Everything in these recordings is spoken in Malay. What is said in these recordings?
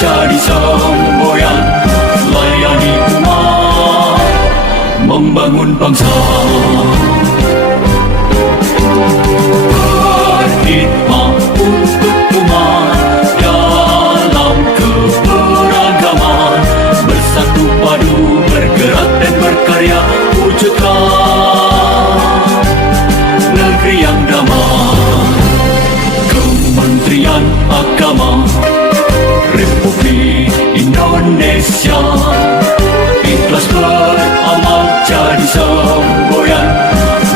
jadi semboyan, layani umat, membangun bangsa. Berkhidmat untuk umat dalam keberagaman, bersatu padu bergerak dan berkarya, wujudkan negeri yang damai. Kementerian Agama Republik Indonesia ikhlas beramal jadi semboyan,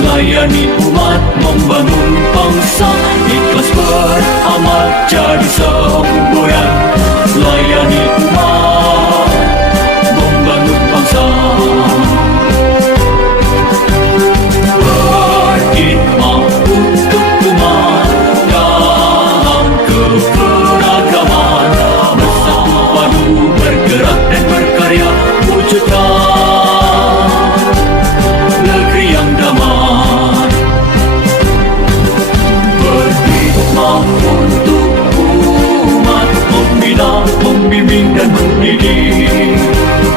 layani umat, membangun bangsa. Ikhlas beramal jadi semboyan, layani umat, membangun bangsa. Berkhidmat untuk umat dalam keberagaman, bersatu padu bergerak dan berkarya, wujudkan negeri yang damai. Berkhidmat untuk umat, membina, membimbing dan mendidik,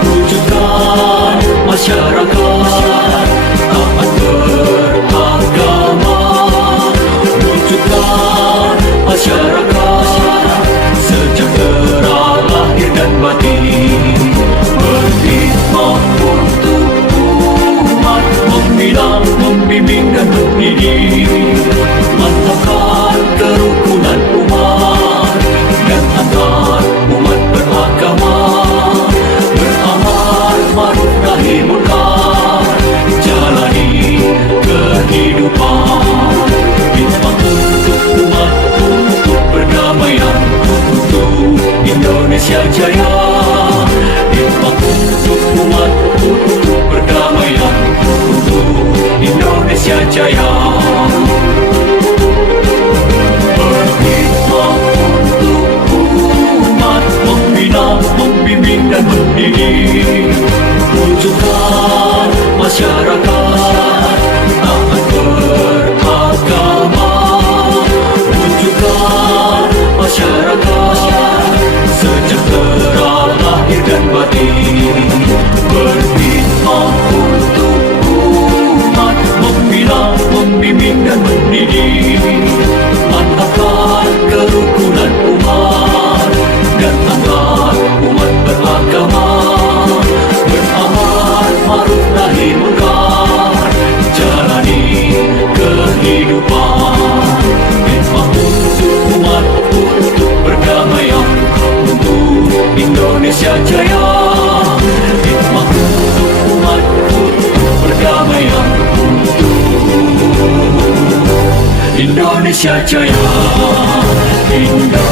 wujudkan masyarakat taat beragama, wujudkan masyarakat sejahtera lahir dan batin. Berkhidmat untuk umat, membina, membimbing dan mendidik, mantapkan kerukunan umat dan antar umat beragama, beramal ma'ruf nahi munkar, jalani kehidupan. Khidmat untuk umat, untuk perdamaian, untuk Indonesia Jaya. Khidmat untuk umat, untuk perdamaian, untuk Indonesia Jaya. Berkhidmat untuk umat, membina, membimbing dan mendidik, wujudkan masyarakat taat beragama, wujudkan masyarakat sejahtera lahir dan batin. Berkhidmat untuk umat, membina, membimbing dan mendidik, mantapkan kerukunan umat dan antar umat beragama, beramal ma'ruf nahi munkar, jalani kehidupan. Khidmat untuk umat, untuk perdamaian, untuk Indonesia Jaya. Khidmat untuk umat, untuk perdamaian, untuk Indonesia Jaya. Indonesia